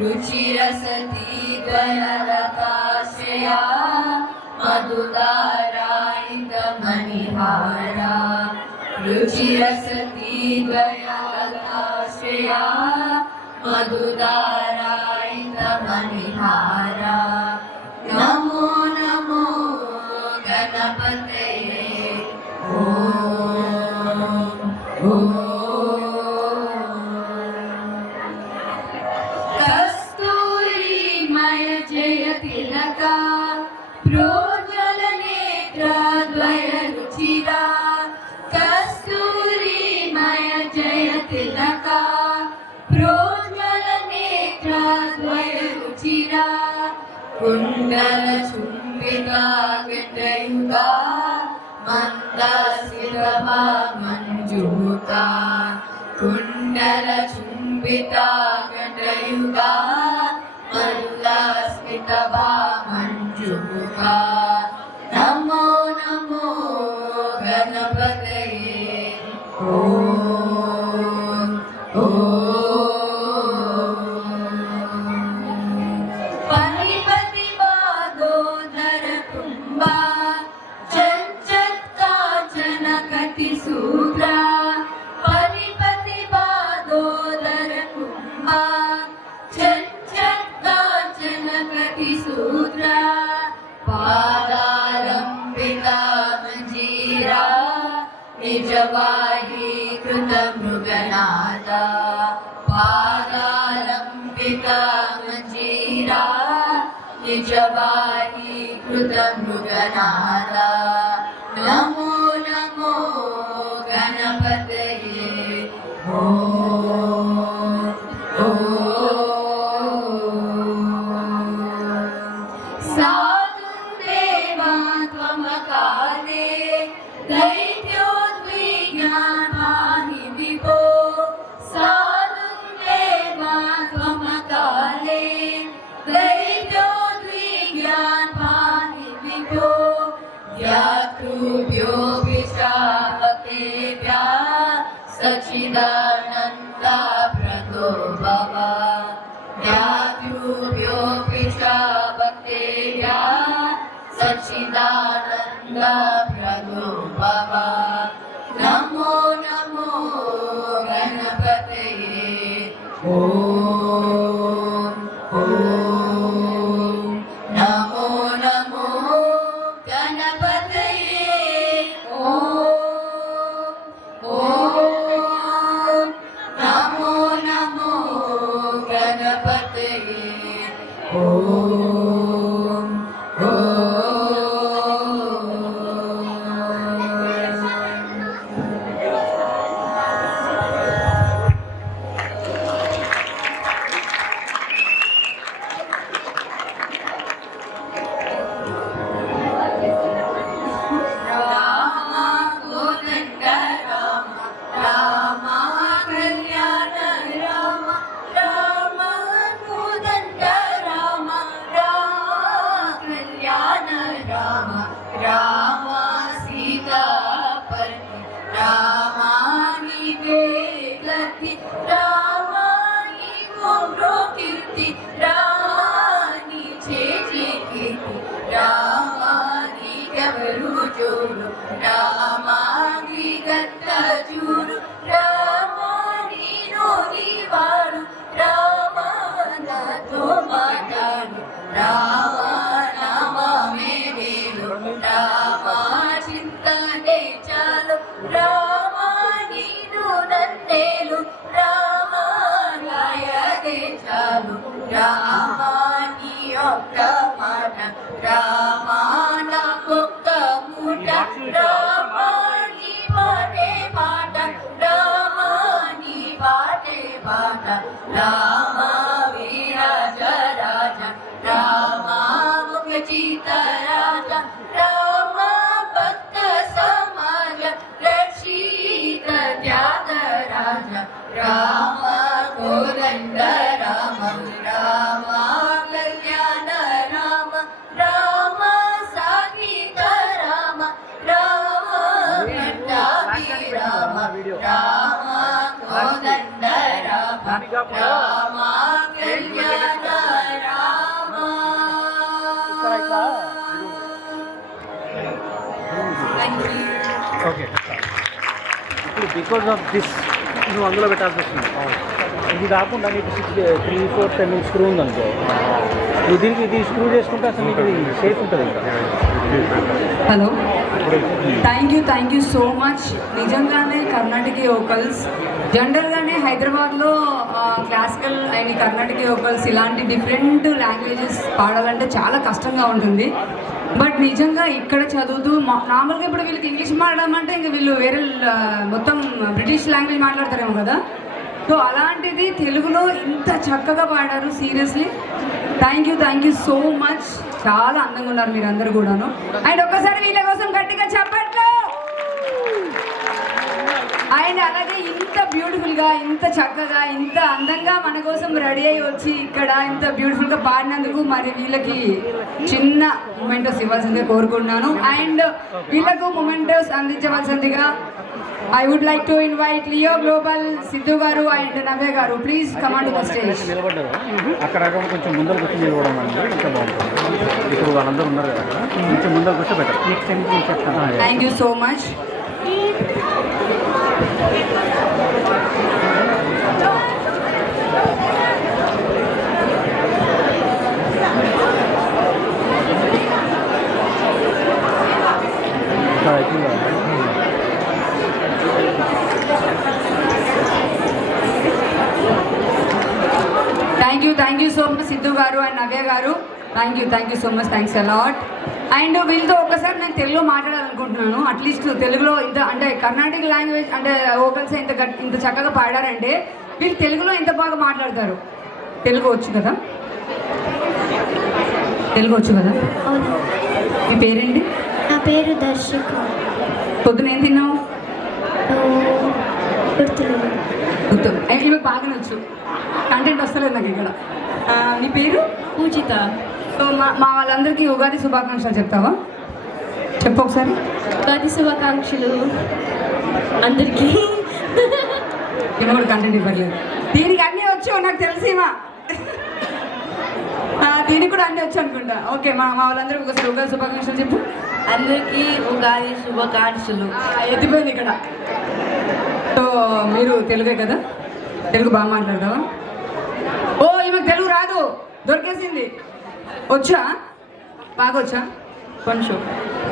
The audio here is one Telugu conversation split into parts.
रुचिरसती द्वयरताश्रया मधुदारायितमणिहारा रुचिरसती द्वयरताश्रया मधुदारायितमणिहारा नमो नमो गणपतये ॐ कस्तूरीमय जय तिलका प्रोज्वलनेत्रद्वय रुचिरा कस्तूरीमय जय तिलका प्रोज्वलनेत्रद्वय रुचिरा कुण्डलचुम्बिका गण्डयुगा मन्दस्मितभा मञ्जुता कुण्डलचुम्बिता गण्डयुगा मन्दस्मितभा मञ्जुता नमो नमो गणपतये ॐ परिपति बादोदर कुम्भा चञ्चत्काञ्चन कटिसूत्रा परिपति बादोदर कुम्भा चञ्चत्काञ्चन कटिसूत्रा पादालम्बिता मञ्जीरा निजवाही कृतमृगनादा पादालम्बिता मञ्जीरा निजवाही कृतमृगनादा नमो नमो गणपतये ॐ साधु देवा त्वमकाले दैत्योद्विज्ञानाहि विभो साधु देवा त्वमकाले दैत्योद्विज्ञानाहि विभो यातृभ्योऽपि शावकेभ्यः सच्चिदानन्दा प्रदो भव यातृभ्योऽपि शावकेभ्यः सच्चिदानन्दा प्रदो भव नमो नमो गणपतये ॐ नमो नमो गणपतये ॐ नमो नमो गणपतये ॐ रामा कल्याण ఓకే. ఇప్పుడు బికాజ్ ఆఫ్ దిస్ నువ్వు అందులో పెట్టాల్సి వస్తుంది. ఇది కాకుండా నీకు 3, 4, 10 స్క్రూ ఉందనుకో, నువ్వు దీనికి ఇది స్క్రూ చేసుకుంటే అసలు నీకు సేఫ్ ఉంటుంది ఇంకా. Hello, thank you so much. నిజంగానే కర్ణాటక వోకల్స్ జనరల్గానే హైదరాబాద్లో క్లాసికల్ అండ్ కర్ణాటక వోకల్స్ ఇలాంటి డిఫరెంట్ లాంగ్వేజెస్ పాడాలంటే చాలా కష్టంగా ఉంటుంది. బట్ నిజంగా ఇక్కడ చదువుతూ నార్మల్గా ఇప్పుడు వీళ్ళకి ఇంగ్లీష్ మాట్లాడడం అంటే ఇంకా వీళ్ళు వేరే మొత్తం బ్రిటిష్ లాంగ్వేజ్ మాట్లాడతారేమో కదా. సో అలాంటిది తెలుగులో ఇంత చక్కగా పాడారు. Seriously thank you so much. చాలా అందంగా ఉన్నారు మీరు అందరు కూడాను. అండ్ ఒక్కసారి వీళ్ళ కోసం గట్టిగా చెప్పట్లు. అండ్ అలాగే ఇంత బ్యూటిఫుల్గా, ఇంత చక్కగా, ఇంత అందంగా మన కోసం రెడీ అయ్యి వచ్చి ఇక్కడ ఇంత బ్యూటిఫుల్గా పాడినందుకు మరి వీళ్ళకి చిన్న మొమెంటోస్ ఇవ్వాల్సిందిగా కోరుకుంటున్నాను. అండ్ వీళ్ళకు mementos అందించవలసిందిగా I would like to invite Leo Global, Sidhu Garu and Navya Garu. Please come on to the stage. నిలబడ్డారు అక్కడ కొంచెం ముందరకు వచ్చి నిలబడడం అనేది ఇంకా బాగుంటుంది. ఇప్పుడు వాళ్ళందరూ ఉన్నారు కదా, కొంచెం ముందరకు వస్తే బెటర్. నెక్స్ట్ టైం నేను చెప్తాను. Thank you so much. Thank you so much Sidhu Garu and Navya Garu. Thank you so much. Thanks a lot. And వీళ్ళతో ఒక్కసారి నేను తెలుగులో మాట్లాడాలనుకుంటున్నాను. అట్లీస్ట్ తెలుగులో ఇంత అంటే కర్ణాటక లాంగ్వేజ్ అంటే వోకల్స్ ఇంత చక్కగా పాడారంటే వీళ్ళు తెలుగులో ఇంత బాగా మాట్లాడతారు. తెలుగు వచ్చు కదా? మీ పేరేంటి? నా పేరు దర్శిక. పొద్దున ఏం తిన్నావు? గుర్తు ఇవి బాగానే వచ్చు. కంటెంట్ వస్తలేదు నాకు ఇక్కడ. నీ పేరు? పూజిత. సో మా వాళ్ళందరికీ ఉగాది శుభాకాంక్షలు చెప్తావా? చెప్పు ఒకసారి. ఉగాది శుభాకాంక్షలు అందరికీ. నేను కూడా కంటెంట్ ఇవ్వట్లేదు. దీనికి అన్నీ వచ్చు నాకు తెలిసేమా. దీనికి కూడా అన్నీ వచ్చు అనుకుంటా. ఓకే, మా వాళ్ళందరికీ ఒకసారి ఉగాది శుభాకాంక్షలు చెప్పు. అందరికీ ఉగాది శుభాకాంక్షలు. ఎత్తిపోయింది ఇక్కడ. సో మీరు తెలుగే కదా? తెలుగు బాగా మాట్లాడతావా? ఓ ఈమెకు తెలుగు రాదు, దొరికేసింది. వచ్చా? బాగా వచ్చా? కొంచెం.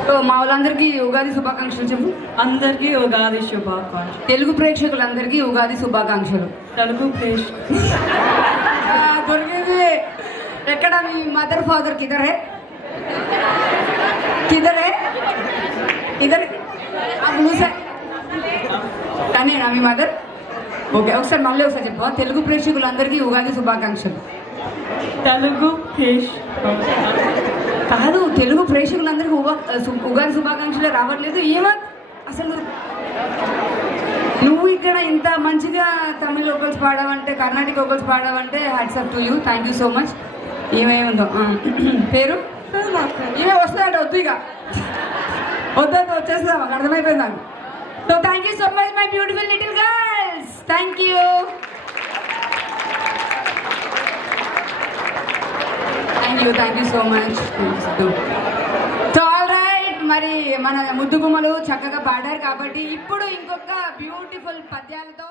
సో మా వాళ్ళందరికీ ఉగాది శుభాకాంక్షలు చెప్పు. అందరికీ ఉగాది శుభాకాంక్షలు. తెలుగు ప్రేక్షకులందరికీ ఉగాది శుభాకాంక్షలు. తెలుగు దొరికింది. ఎక్కడ మీ మదర్ ఫాదర్ కిదరే కానీ మీ మదర్. ఓకే, ఒకసారి మళ్ళీ ఒకసారి చెప్పు. తెలుగు ప్రేక్షకులందరికీ ఉగాది శుభాకాంక్షలు. తెలుగు కాదు, తెలుగు ప్రేక్షకులందరికీ ఉగాది శుభాకాంక్షలు రావట్లేదు. అసలు నువ్వు ఇక్కడ ఇంత మంచిగా తమిళ వోకల్స్ పాడావంటే, కర్ణాటక వోకల్స్ పాడావంటే hats off to you. Thank you so much. ఏమేముందో పేరు? ఏమే వస్తుందంటే వద్దు, ఇక వద్దు వచ్చేస్తా, మాకు అర్థమైపోయింది నాకు. So thank you so much my beautiful little girls. Thank you. Thank you so much. So all right, మరి మన ముద్దుగుమ్మలు చక్కగా పాడారు కాబట్టి ఇప్పుడు ఇంకొక బ్యూటిఫుల్ పద్యాలతో